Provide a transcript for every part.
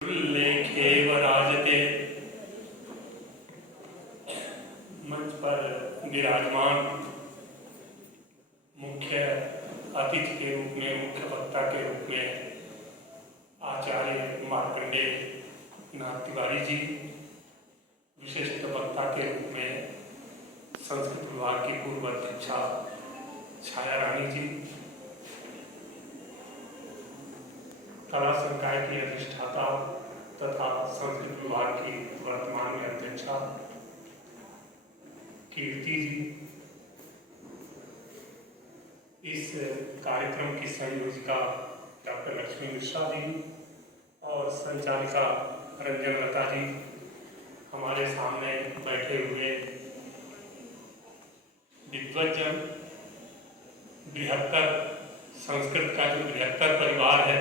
लेखे विराजते मंच पर विराजमान मुख्य अतिथि के रूप में, मुख्य वक्ता के रूप में आचार्य मार्कंडेय नाथ तिवारी जी, विशिष्ट वक्ता के रूप में संस्कृत विभाग की पूर्व अध्यक्षा छाया रानी जी, कला संकाय की अधिष्ठाता तथा संस्कृत विभाग की वर्तमान में अध्यक्षा कीर्ति जी, इस कार्यक्रम की संयोजिका डॉक्टर लक्ष्मी मिश्रा जी और संचालिका रंजन लता जी, हमारे सामने बैठे हुए विद्वज्जन, बृहत्तर संस्कृत का जो बृहत्तर परिवार है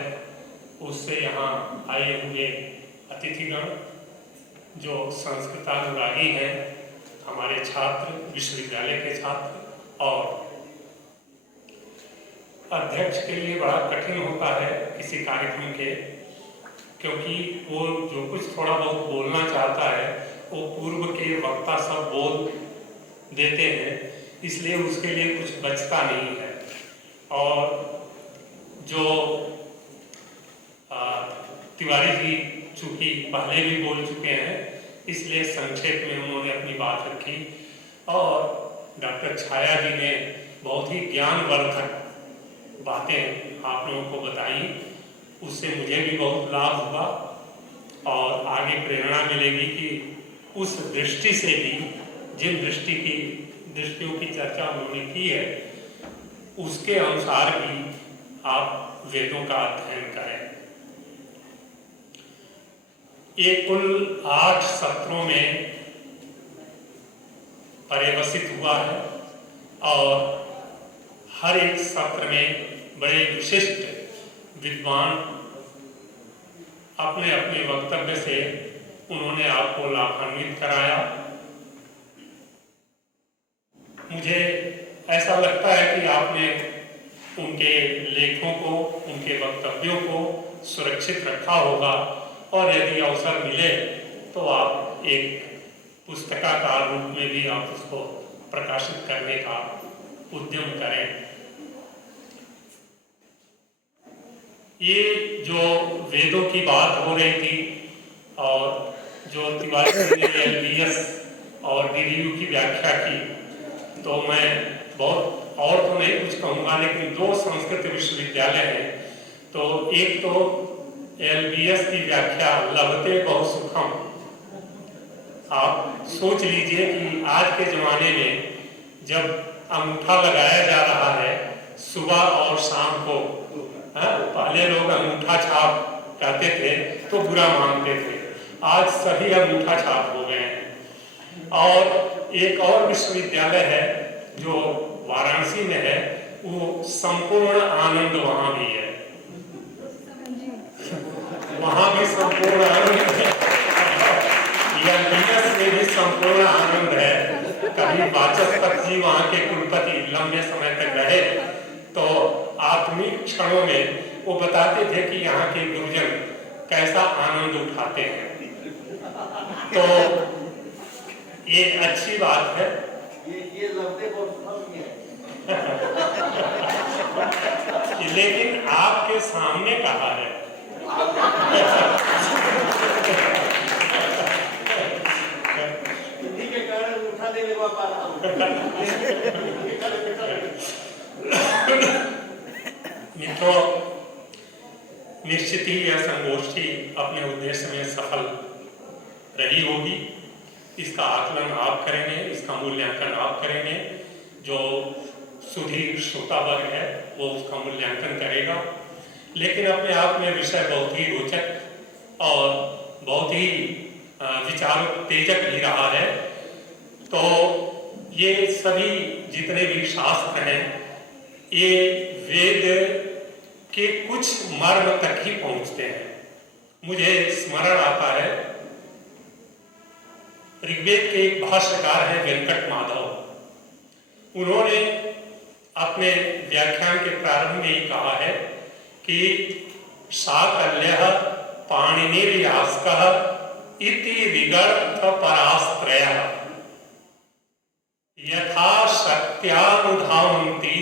उससे यहाँ आए हुए अतिथिगण, जो संस्कृतानुरागी हैं, हमारे छात्र, विश्वविद्यालय के छात्र। और अध्यक्ष के लिए बड़ा कठिन होता है किसी कार्यक्रम के, क्योंकि वो जो कुछ थोड़ा बहुत बोलना चाहता है वो पूर्व के वक्ता सब बोल देते हैं, इसलिए उसके लिए कुछ बचता नहीं है। और जो तिवारी जी चूंकि पहले भी बोल चुके हैं, इसलिए संक्षेप में उन्होंने अपनी बात रखी और डॉक्टर छाया जी ने बहुत ही ज्ञानवर्धक बातें आप लोगों को बताई। उससे मुझे भी बहुत लाभ हुआ और आगे प्रेरणा मिलेगी कि उस दृष्टि से भी, जिन दृष्टियों की चर्चा उन्होंने की है, उसके अनुसार भी आप वेदों का अध्ययन करें। ये कुल 8 सत्रों में पर्यवसित हुआ है और हर एक सत्र में बड़े विशिष्ट विद्वान अपने अपने वक्तव्य से उन्होंने आपको लाभान्वित कराया। मुझे ऐसा लगता है कि आपने उनके लेखों को, उनके वक्तव्यों को सुरक्षित रखा होगा और यदि अवसर मिले तो आप एक पुस्तिकाकार रूप में भी आप उसको प्रकाशित करने का उद्यम करें। ये जो वेदों की बात हो रही थी और जो तिवारी ने LBS और DDU की व्याख्या की, तो मैं बहुत और तो नहीं कुछ कहूँगा, लेकिन 2 संस्कृत विश्वविद्यालय हैं, तो एक तो LBS की व्याख्या लभते बहु सुखम। आप सोच लीजिए कि आज के जमाने में जब अंगूठा लगाया जा रहा है सुबह और शाम को, पहले लोग अंगूठा छाप कहते थे तो बुरा मानते थे, आज सभी अंगूठा छाप हो गए हैं। और एक और विश्वविद्यालय है जो वाराणसी में है, वो संपूर्ण आनंद वहां भी है, वहां भी संपूर्ण आनंद है, LBS में भी संपूर्ण आनंद है। कभी वाचस्पति जी वहां के कुलपति लंबे समय तक रहे तो आत्मिक क्षणों में वो बताते थे कि यहाँ के गुरुजन कैसा आनंद उठाते हैं। तो ये अच्छी बात है। ये लगते बहुत है लेकिन आपके सामने कहा है इन्हीं के कारण उठा नहीं लगा पा रहा हूँ। मित्रों, निश्चित ही यह संगोष्ठी अपने उद्देश्य में सफल रही होगी। इसका आकलन आप करेंगे, इसका मूल्यांकन आप करेंगे, जो सुधीर श्रोता वर्ग है वो उसका मूल्यांकन करेगा। लेकिन अपने आप में विषय बहुत ही रोचक और बहुत ही विचारोत्तेजक भी रहा है। तो ये सभी जितने भी शास्त्र हैं, ये वेद के कुछ मर्म तक ही पहुंचते हैं। मुझे स्मरण आता है, ऋग्वेद के एक भाष्यकार हैं वेंकट माधव, उन्होंने अपने व्याख्यान के प्रारंभ में ही कहा है कि साकल्यः पाणिनिर्यास्कः इति विगर्थ परास्त्रयः यथा शक्त्यानुधावन्ति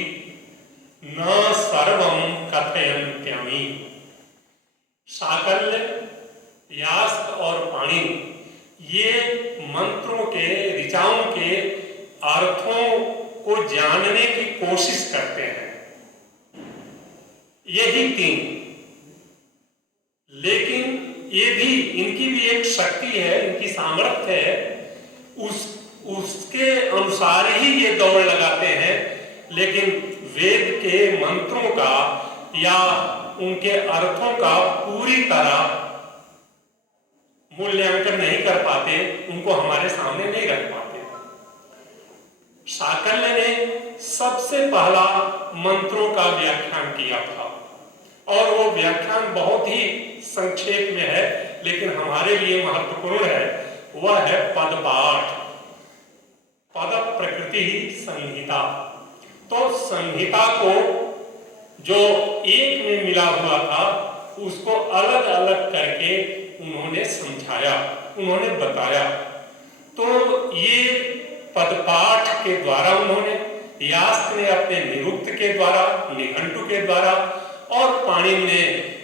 न सर्वं कथयन्त्यमि। शाकल्य, यास्क और पाणिनि ये मंत्रों के, ऋचाओं के अर्थों को जानने की कोशिश करते हैं, यही तीन। लेकिन ये भी, इनकी भी एक शक्ति है, इनकी सामर्थ्य है, उसके अनुसार ही ये दौड़ लगाते हैं। लेकिन वेद के मंत्रों का या उनके अर्थों का पूरी तरह मूल्यांकन नहीं कर पाते, उनको हमारे सामने नहीं रख पाते। शाकल्य ने सबसे पहला मंत्रों का व्याख्यान किया था और वो व्याख्यान बहुत ही संक्षेप में है, लेकिन हमारे लिए महत्वपूर्ण है। वह है पदपाठ, पद प्रकृति संहिता। तो संहिता को जो एक में मिला हुआ था उसको अलग अलग करके उन्होंने समझाया, उन्होंने बताया। तो ये पदपाठ के द्वारा उन्होंने, यास्क ने अपने निरुक्त के द्वारा, निघंटु के द्वारा, और पाणिनि ने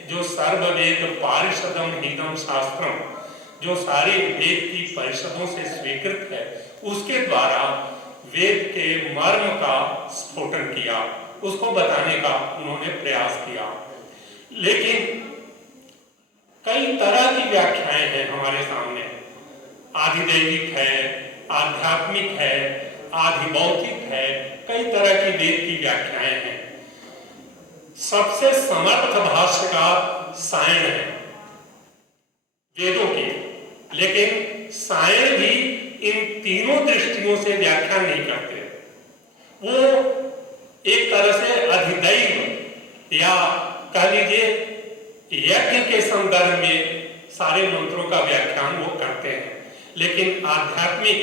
जो सर्ववेद पारिषदम हितम शास्त्रम, जो सारी वेद की परिषदों से स्वीकृत है, उसके द्वारा वेद के मर्म का स्फोटन किया, उसको बताने का उन्होंने प्रयास किया। लेकिन कई तरह की व्याख्याएं हैं हमारे सामने। आधिदैविक है, आध्यात्मिक है, आधिभौतिक है, कई तरह की वेद की व्याख्याएं हैं। सबसे समर्थ भाष्यकार सायण है वेदों के, लेकिन सायण भी इन तीनों दृष्टियों से व्याख्यान नहीं करते। वो एक तरह से अधिदैव या कह लीजिए यज्ञ के संदर्भ में सारे मंत्रों का व्याख्यान वो करते हैं, लेकिन आध्यात्मिक,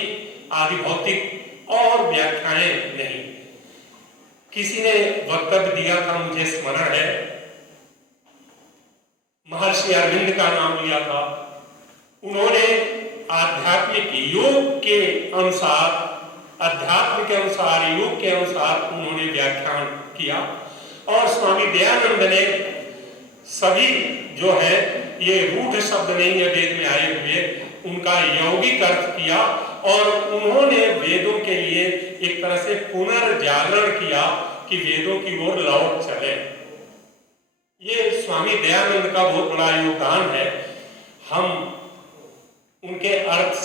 आधिभौतिक और व्याख्याएं नहीं। किसी ने वक्तव्य दिया था, मुझे स्मरण है, महर्षि अरविंद का नाम लिया था। उन्होंने आध्यात्मिक योग के अनुसार, अध्यात्म के अनुसार, योग के अनुसार उन्होंने व्याख्यान किया। और स्वामी दयानंद ने सभी जो है, ये रूढ़ शब्द नहीं है वेद में आए हुए, उनका यौगिक अर्थ किया और उन्होंने वेदों के लिए एक तरह से पुनर्जागरण किया कि वेदों की ओर लौट चले। ये स्वामी दयानंद का बहुत बड़ा योगदान है। हम उनके अर्थ